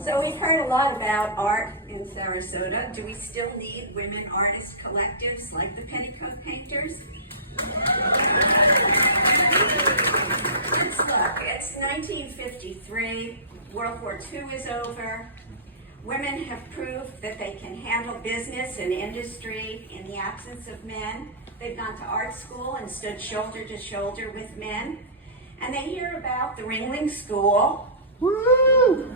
So we've heard a lot about art in Sarasota. Do we still need women artist collectives like the Petticoat Painters? Let's look. It's 1953. World War II is over. Women have proved that they can handle business and industry in the absence of men. They've gone to art school and stood shoulder to shoulder with men. And they hear about the Ringling School and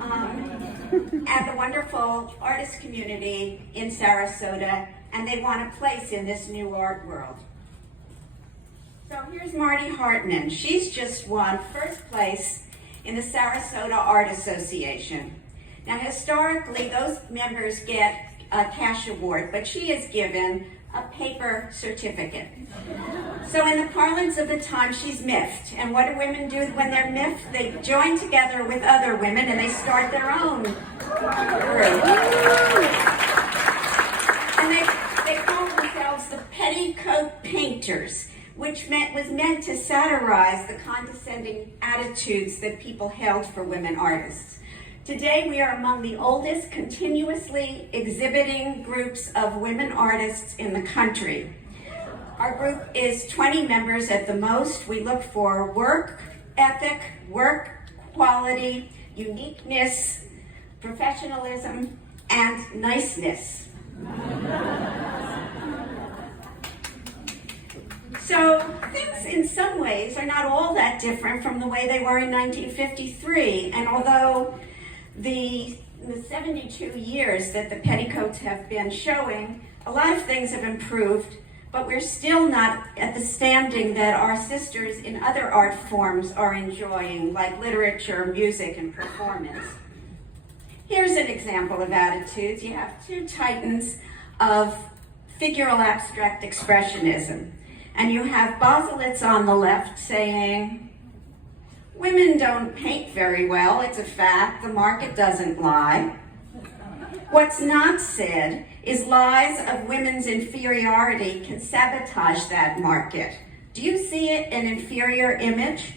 the wonderful artist community in Sarasota, and they want a place in this new art world. So here's Marty Hartman. She's just won first place in the Sarasota Art Association. Now historically, those members get a cash award, but she is given a paper certificate. So in the parlance of the time, she's miffed. And what do women do when they're miffed? They join together with other women and they start their own group. And they call themselves the Petticoat Painters, which was meant to satirize the condescending attitudes that people held for women artists. Today, we are among the oldest continuously exhibiting groups of women artists in the country. Our group is 20 members at the most. We look for work ethic, work quality, uniqueness, professionalism, and niceness. So things in some ways are not all that different from the way they were in 1953. And although the 72 years that the Petticoats have been showing, a lot of things have improved, but we're still not at the standing that our sisters in other art forms are enjoying, like literature, music, and performance. Here's an example of attitudes. You have two titans of figural abstract expressionism, and you have Baselitz on the left saying, "Women don't paint very well, it's a fact, the market doesn't lie." What's not said is lies of women's inferiority can sabotage that market. Do you see it, an inferior image?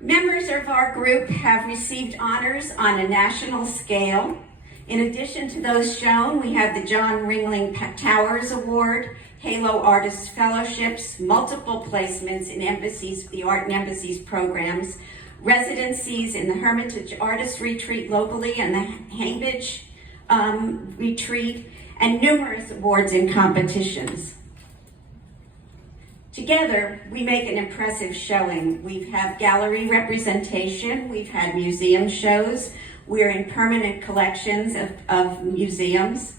Members of our group have received honors on a national scale. In addition to those shown, we have the John Ringling Towers Award, Halo Artist Fellowships, multiple placements in embassies, the Art and Embassies programs, residencies in the Hermitage Artist Retreat locally and the Cambridge Retreat, and numerous awards in competitions. Together, we make an impressive showing. We have gallery representation, we've had museum shows, we're in permanent collections of museums,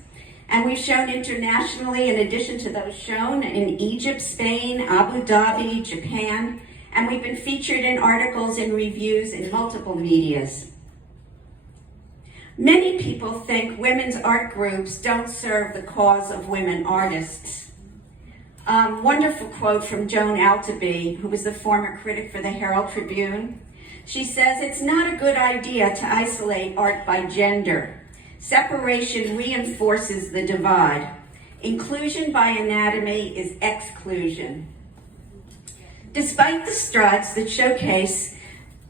and we've shown internationally in addition to those shown in Egypt, Spain, Abu Dhabi, Japan, and we've been featured in articles and reviews in multiple medias. Many people think women's art groups don't serve the cause of women artists. Wonderful quote from Joan Altaby, who was the former critic for the Herald Tribune. She says, "It's not a good idea to isolate art by gender. Separation reinforces the divide. Inclusion by anatomy is exclusion." Despite the strides that showcase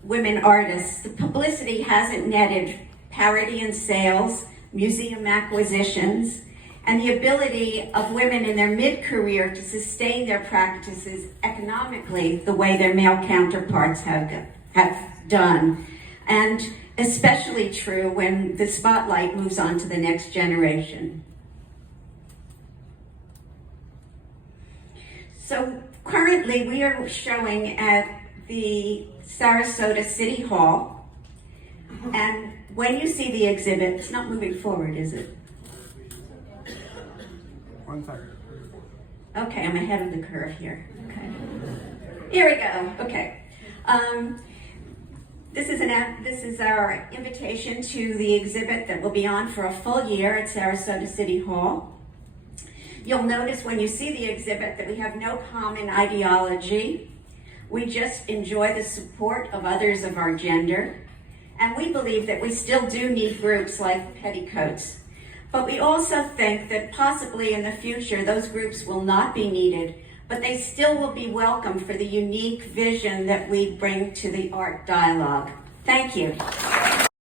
women artists, the publicity hasn't netted parity in sales, museum acquisitions, and the ability of women in their mid-career to sustain their practices economically the way their male counterparts have done. And especially true when the spotlight moves on to the next generation. So currently we are showing at the Sarasota City Hall, and when you see the exhibit, it's not moving forward, is it? 1 second. Okay, I'm ahead of the curve here. Okay. Here we go. Okay. This is our invitation to the exhibit that will be on for a full year at Sarasota City Hall. You'll notice when you see the exhibit that we have no common ideology. We just enjoy the support of others of our gender. And we believe that we still do need groups like Petticoats. But we also think that possibly in the future those groups will not be needed but they still will be welcome for the unique vision that we bring to the art dialogue. Thank you.